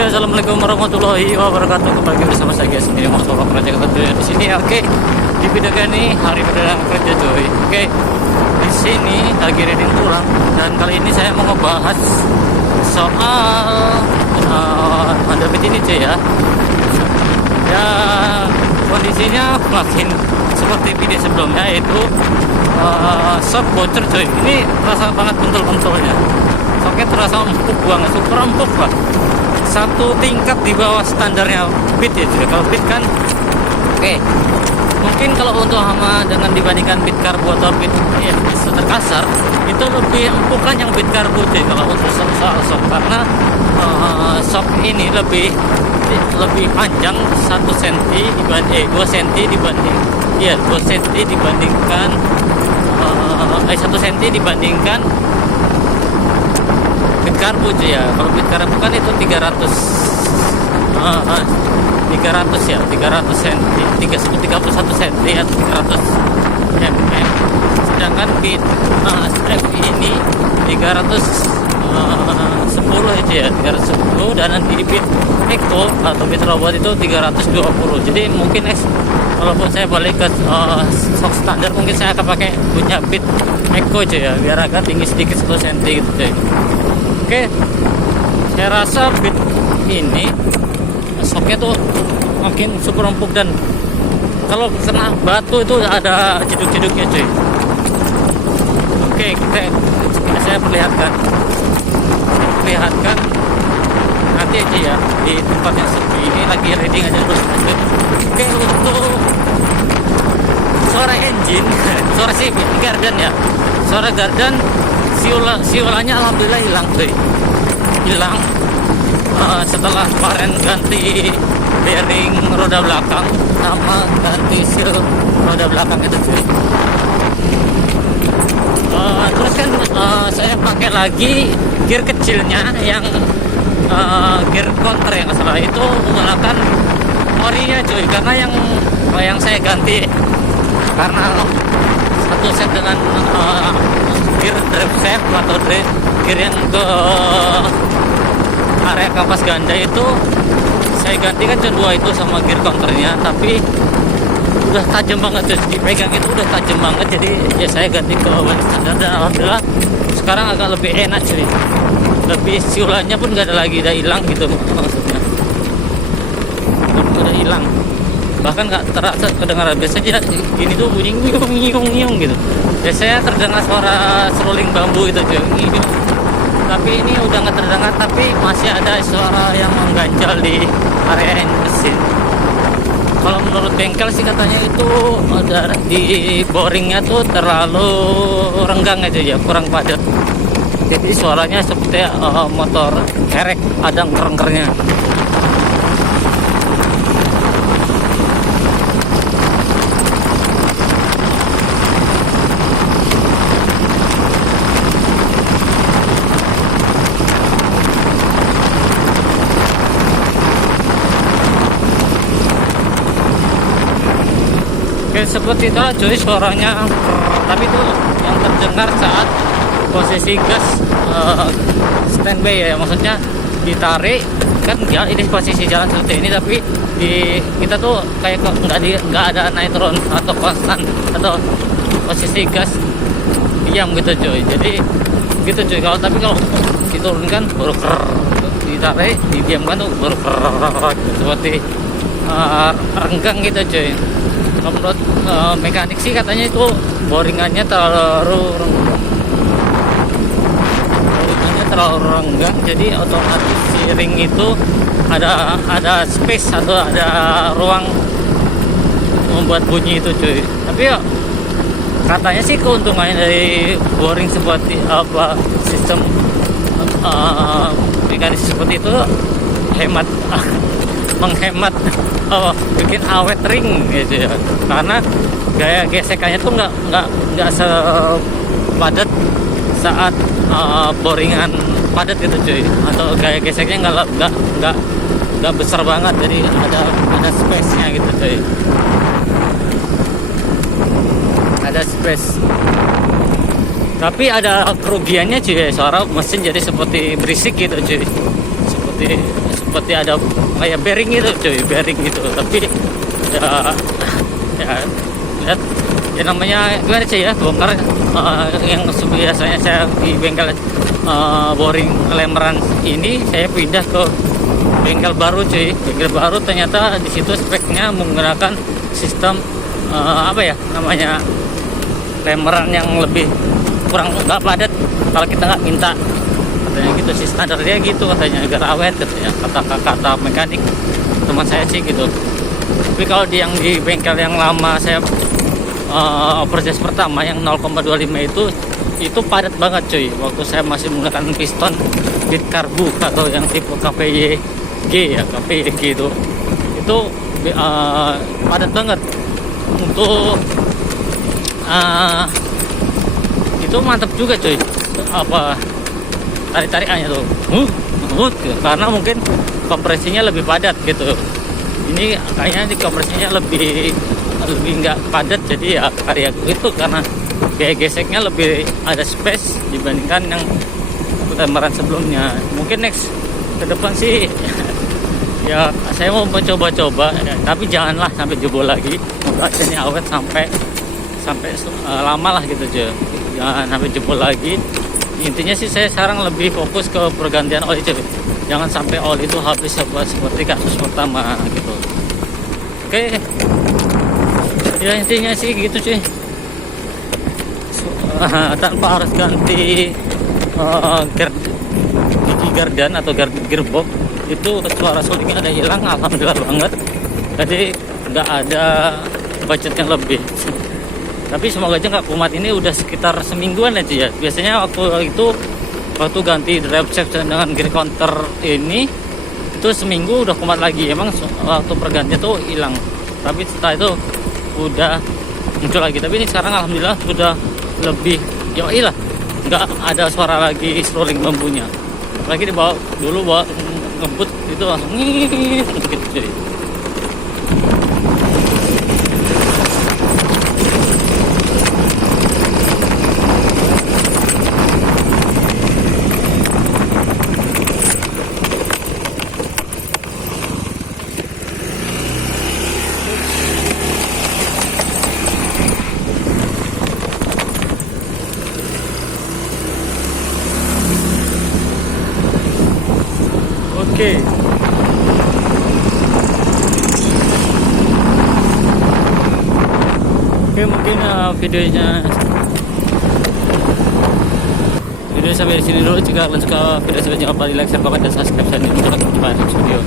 Oke, assalamualaikum warahmatullahi wabarakatuh. Kembali bersama saya guys sendiri motor kerja kerja di sini. Oke, di video ini hari perdana kerja coy. Oke, di sini lagi reading pulang dan kali ini saya mau ngebahas soal Honda Beat ini cuy ya. Ya kondisinya makin seperti video sebelumnya, yaitu shock bocor coy. Ini terasa banget bentul-bentulnya. Shocknya terasa empuk banget, super empuk lah. Satu tingkat di bawah standarnya Beat ya cuy. Kalau Beat kan oke, mungkin kalau untuk sama dengan dibandingkan Beat Karbo atau Beat ya, shooter kasar, itu lebih empukan yang Beat Karbo cuy kalau untuk soal shock, karena shock ini lebih panjang 1 cm dibanding 2 cm dibanding 2 cm dibandingkan 1 cm dibandingkan Beat Karbo cuy ya. Kalau Beat Karbo kan itu 300 ya, 300 cm, 31 cm atau 300 mm. Sedangkan Beat ini 310 aja ya, 310, dan nanti Beat Eco atau Beat Robot itu 320. Jadi mungkin walaupun saya balik ke shock standar, mungkin saya akan pakai punya Beat Eco aja ya, biar agak tinggi sedikit 10 cm gitu cuy. Oke, saya rasa Beat ini shocknya tuh makin super empuk, dan kalau kena batu itu ada jeduk-jeduknya cuy. Oke, saya perlihatkan nanti aja ya di tempat yang sepi ini, lagi reading aja terus. Oke, untuk suara engine suara si gardan ya, suara gardan siulanya alhamdulillah hilang cuy, hilang setelah kemarin ganti bearing roda belakang sama ganti seal roda belakang itu cuy. Terus kan saya pakai lagi gear kecilnya yang gear counter yang salah, itu menggunakan orinya cuy, karena yang saya ganti karena satu set dengan gear drive shaft atau gear yang ke area kapas ganda itu saya gantikan kedua itu sama gear counternya, tapi udah tajam banget tuh, dipegang itu udah tajam banget, jadi ya saya ganti ke standar, dan alhamdulillah sekarang agak lebih enak cuy, lebih siulannya pun gak ada lagi, udah hilang gitu maksudnya, udah hilang, bahkan gak terasa kedengaran. Biasanya gini tuh bunyi ngiung gitu, biasanya terdengar suara seruling bambu itu cuy, ngiung. Tapi ini udah nggak terdengar, tapi masih ada suara yang mengganjal di area mesin. Kalau menurut bengkel sih katanya itu ada di boringnya tuh terlalu renggang aja ya, kurang padat. Jadi suaranya seperti motor kerek, ada ngerengkernya. Oke, seperti itulah cuy suaranya, tapi itu yang terdengar saat posisi gas standby ya, maksudnya ditarik kan ya, ini posisi jalan seperti ini, tapi kita tuh kayak nggak ada nitron atau konstan atau posisi gas diam gitu cuy, jadi gitu cuy. Tapi kalau diturunkan baru ditarik, didiamkan tuh baru seperti renggang gitu cuy. Menurut mekanik sih katanya itu boringannya terlalu renggang, jadi otomatis si ring itu ada space atau ada ruang membuat bunyi itu cuy. Tapi ya katanya sih keuntungannya dari boring seperti apa, sistem mekanis seperti itu menghemat bikin awet ring gitu ya, karena gaya gesekannya tuh nggak sepadat saat boringan padat gitu cuy, atau gaya geseknya nggak besar banget, jadi ada space nya gitu cuy, ada space. Tapi ada kerugiannya cuy, suara mesin jadi seperti berisik gitu cuy, seperti seperti ada kayak bearing itu cuy, bearing gitu. Tapi ya ya lihat ya, namanya gimana sih ya, bongkar yang biasanya saya di bengkel boring lemeran ini, saya pindah ke bengkel baru cuy. Bengkel baru ternyata di situ speknya menggunakan sistem apa ya namanya, lemeran yang lebih kurang nggak padat kalau kita nggak minta, katanya gitu sih, standarnya gitu katanya, agar awet katanya, kata mekanik teman saya sih gitu. Tapi kalau yang di bengkel yang lama saya overjazz pertama yang 0,25 itu padat banget cuy. Waktu saya masih menggunakan piston bit karbu atau yang tipe KPYG ya, KPYG itu padat banget. Untuk itu mantap juga cuy, apa tarik-tarikannya tuh karena mungkin kompresinya lebih padat gitu. Ini kayaknya di kompresinya lebih nggak padat, jadi ya karya itu karena gaya geseknya lebih ada space dibandingkan yang lemeran sebelumnya. Mungkin next ke depan sih ya saya mau mencoba-coba ya, tapi janganlah sampai jebol lagi, ini awet sampai lama lah gitu cuy, jangan sampai jebol lagi. Intinya sih saya sekarang lebih fokus ke pergantian oli cuy, jangan sampai oli itu habis seperti kasus pertama gitu. Oke ya, intinya sih gitu cuy. Tanpa harus ganti gigi gardan atau gearbox, itu suara sulingnya ada hilang, alhamdulillah banget. Jadi nggak ada budget yang lebih. Tapi semoga aja nggak kumat. Ini udah sekitar semingguan aja ya. Biasanya waktu ganti drive shaft dengan gear counter ini itu seminggu udah kumat lagi. Emang waktu pergantian tuh hilang, tapi setelah itu udah muncul lagi. Tapi ini sekarang alhamdulillah sudah lebih yoi lah, nggak ada suara lagi rolling bambunya. Lagi dibawa ngebut itu langsung gitu jadi. Oke, mungkin video sampai di sini dulu. Jika kalian suka video saya, jangan lupa di like, share, komen, dan subscribe channel ini untuk jumpa di next video.